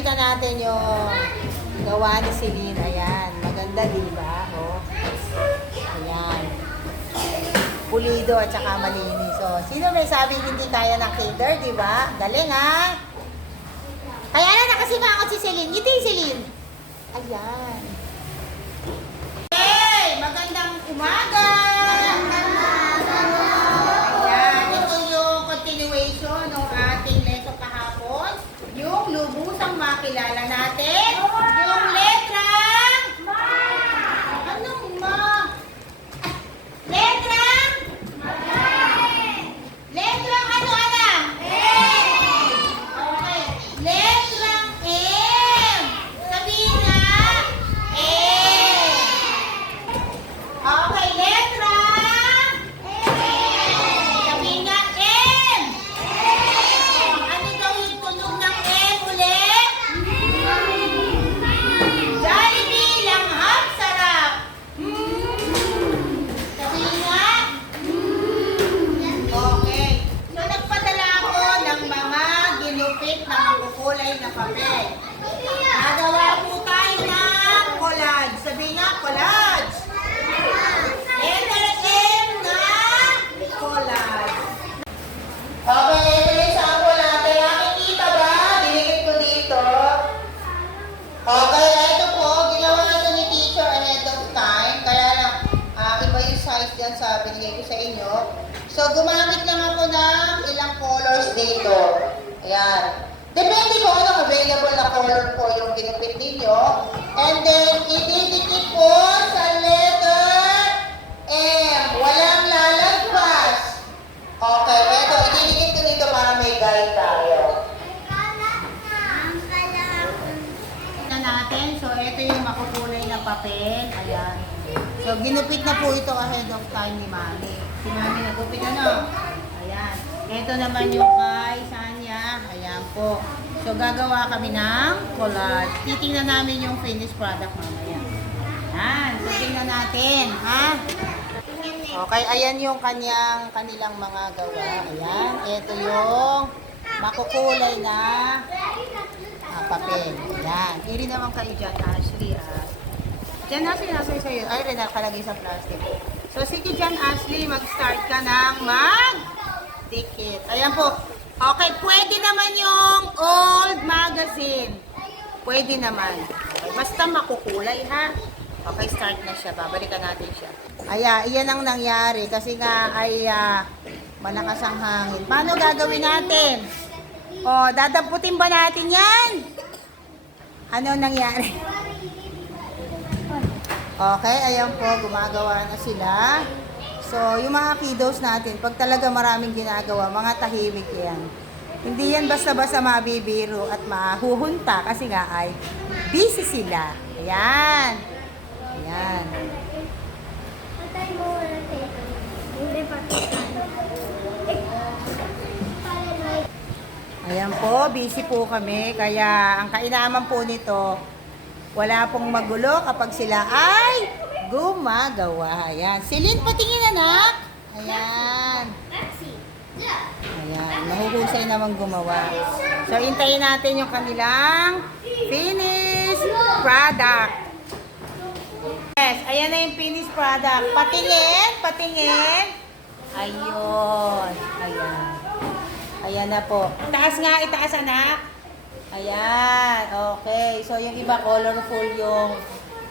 Ipapakita natin yung gawa ni Celine. Ayan. Maganda, di ba? Oh. Ayan. Pulido at saka malinis. So, sino may sabing hindi kaya ng cater, di ba? Galing, ha? Kaya na, nakasimangot si Celine. Ngiti, Celine. Ayan. Hey! Magandang umaga! Ayan. Ito yung continuation ng ating lesson kahapon. Yung lubusang makilala natin. Yung letrang Ma! Anong Ma? Letrang Letrang ano, anak? Okay. Letrang M. Sabihin na. M. Okay, letrang sabihin na M. Ano daw yung tunog ng M ulit? Jollibee langhap sarap. Sabihin na. Okay. So, nagpadala ako ng mga ginupit na makukulay na papel. Nagawa po tayo ng collage. Sabihin nga, collage. Letter M na collage. Okay, ito yung sample natin. Nakikita ba? Dinikit ko dito. Okay, ito po. Ginawa ito ni teacher ahead of time. Kaya lang, iba yung size dyan sa binigay ko sa inyo. So, gumamit lang ako ng ilang colors dito. Ayan. Depende kung anong available na color po yung ginupit ninyo. And then, ididikit po sa letter M. Walang lalagpas. Okay, ito. Ididikit ko dito para may guide tayo. Tingnan natin. So, ito yung makukulay na papel. Ayan. So, ginupit na po ito ahead of time ni Mami. Si Mami nagupit ano? Ayan. Ito naman yung kay Sanya. Ayan po. So, gagawa kami ng collage. Titingnan namin yung finished product mamaya. Ayan. So, tingnan natin. Ha? Okay. Ayan yung kanilang mga gawa. Ayan. Ito yung makukulay na papel. Ayan. Iri naman kayo dyan, Ashley. Diyan na sinasay sa'yo. Ay, rin nakalagay sa plastic. So, sige dyan, Ashley, mag-start ka ng mag-dikit. Ayan po. Okay, pwede naman yung old magazine. Pwede naman. Okay, basta makukulay, ha? Okay, start na siya. Babalikan natin siya. Ayan, iyan ang nangyari. Kasi nga ay malakas ang hangin. Paano gagawin natin? O, dadamputin ba natin yan? Ano nangyari? Okay, ayan po, gumagawa na sila. So, yung mga kiddos natin, pag talaga maraming ginagawa, mga tahimik yan. Hindi yan basta-basta mabibiro at mahuhunta kasi nga ay busy sila. Ayan. Ayan. Ayan po, busy po kami. Kaya ang kainaman po nito, wala pong magulo kapag sila ay gumagawa. Ayan. Celine, patingin anak. Ayan. Ayan. Mahuhusay naman gumawa. So, hintayin natin yung kanilang finished product. Yes. Ayan na yung finished product. Patingin. Patingin. Ayun. Ayan. Ayan na po. Itaas nga. Itaas anak. Ayan, okay. So, yung iba colorful yung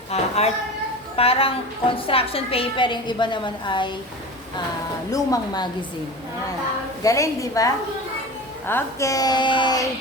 art, parang construction paper. Yung iba naman ay lumang magazine. Ayan. Galing, di ba? Okay.